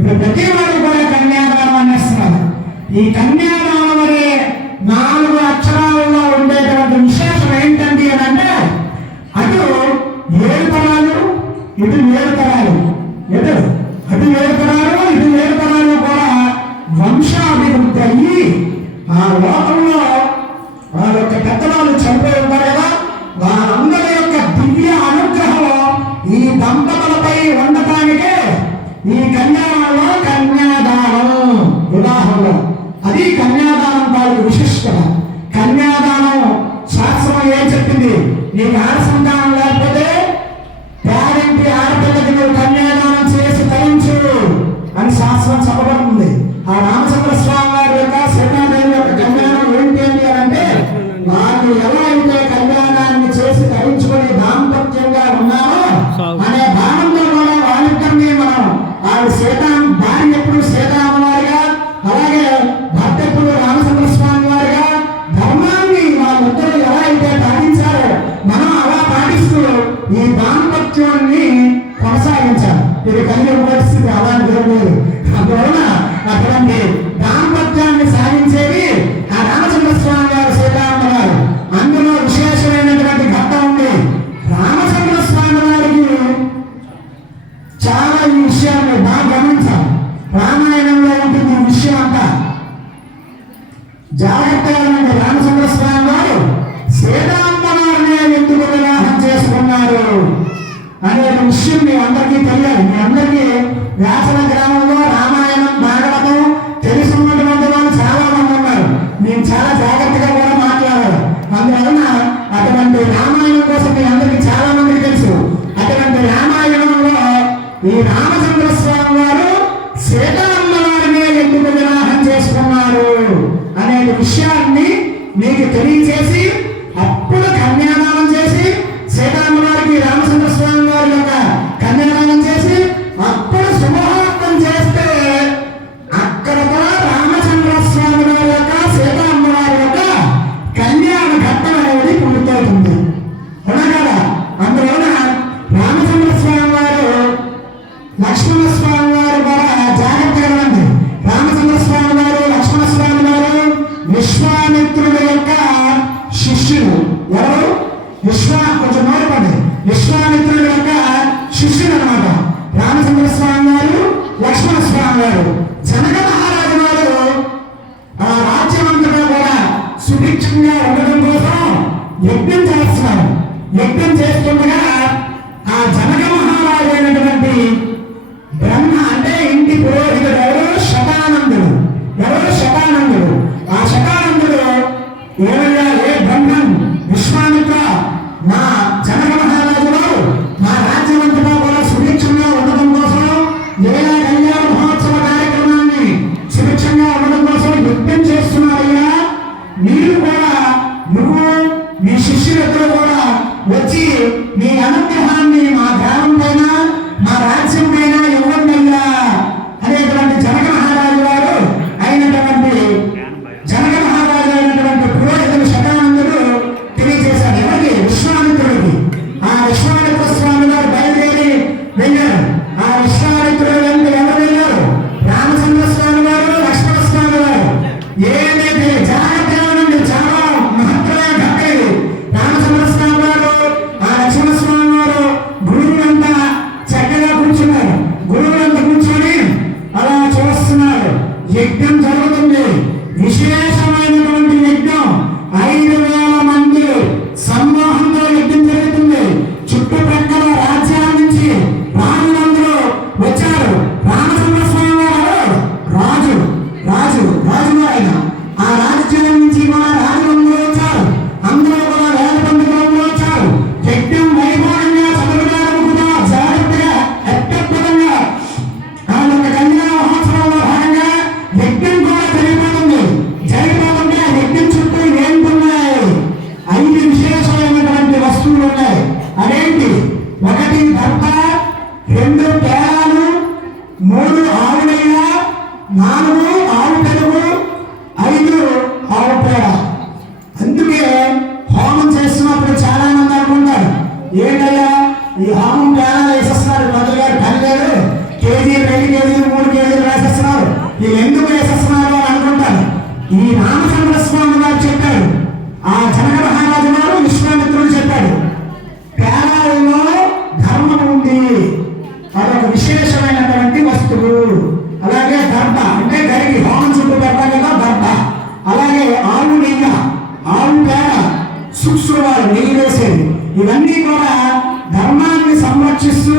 ఇప్పుడు ప్రతి వారు కూడా కన్యాదానం అనేస్తున్నారు ఈ కన్యాదానం అనే నాలుగు అక్షరాలలో ఉండేటువంటి విశేషం ఏంటండి అని అంటే అటు ఏడు తరాలు ఇటు ఏడు తరాలు ఎటు అటు ఏడు తరాలు ఇటు ఏడు తరాలు కూడా వంశాభివృద్ధి అయ్యి ఆ లోకంలో వాళ్ళ యొక్క పెద్దవాళ్ళు ఈ కన్యాలలో కన్యాదానం. ఉదాహరణ. అది కన్యాదానం కాదు విశిష్టత. కన్యాదానం శాస్త్రం ఏం చెప్పింది? నీకు ఆలస్యం సీతా భార్య ఎప్పుడు సీతారామవారిగా అలాగే భర్త ఎప్పుడు రామచంద్ర స్వామి వారిగా ధర్మాన్ని మా ముద్దరు ఎలా అయితే పాటించారో మనం అలా పాటిస్తూ ఈ దాంపత్యాన్ని కొనసాగించాలి. ఇది కలిగి పరిస్థితి అలా జరగలేదు. అందువలన అటువంటి దాంపత్యాన్ని సాగించేవి ఆ రామ జాగ్రత్తగా ఉండే రామచంద్రస్వామి వారు సీతాంతనాన్ని ఎందుకు చేసుకున్నారు. అనే విషయం మీ అందరికీ తెలియాలి. మీ అందరికీ వ్యాసన గ్రామంలో రామాయణం భాగవతం తెలుసుకున్నటువంటి వాళ్ళు చాలా మంది ఉన్నారు. నేను చాలా విషయాన్ని నీకు తెలియచేసి అప్పుడు కన్యా ఉన్నారు జనక మహారాజు వారు ఆ రాజ్యమంతటా కూడా సుభిక్షంగా ఉండడం కోసం యజ్ఞం చేస్తున్నారు యజ్ఞం చేస్తుండగా ఆ జనక మహారాజు అయినటువంటి బ్రహ్మ అంటే ఇంటి పురోహితుడు ఎవరు శతానందుడు. ఎవరు శతానందుడు. ఆ శతానందుడు ఏమయ్యా ఏ బ్రహ్మం విశ్వామిత్ర నా రెండు కేజీలు మూడు కేజీలు వేసేస్తున్నారు వీళ్ళు ఎందుకు వేసేస్తున్నారు అని అనుకుంటారు. ఈ రామచంద్ర స్వామి గారు చెప్పారు. ఆ జనక మహారాజు గారు విశ్వామిత్రుడు చెప్పాడు. పేదలలో ధర్మం ఉంది. అదొక విశేషమైనటువంటి వస్తువు. అలాగే దర్భ అంటే గరికి హోమం చుట్టూ పెడతాం కదా దర్భ. అలాగే ఆవు నీయ ఆవు పేడ సుక్షుడు వారు నెయ్యి వేసేది. ఇవన్నీ కూడా ధర్మాన్ని సంరక్షిస్తూ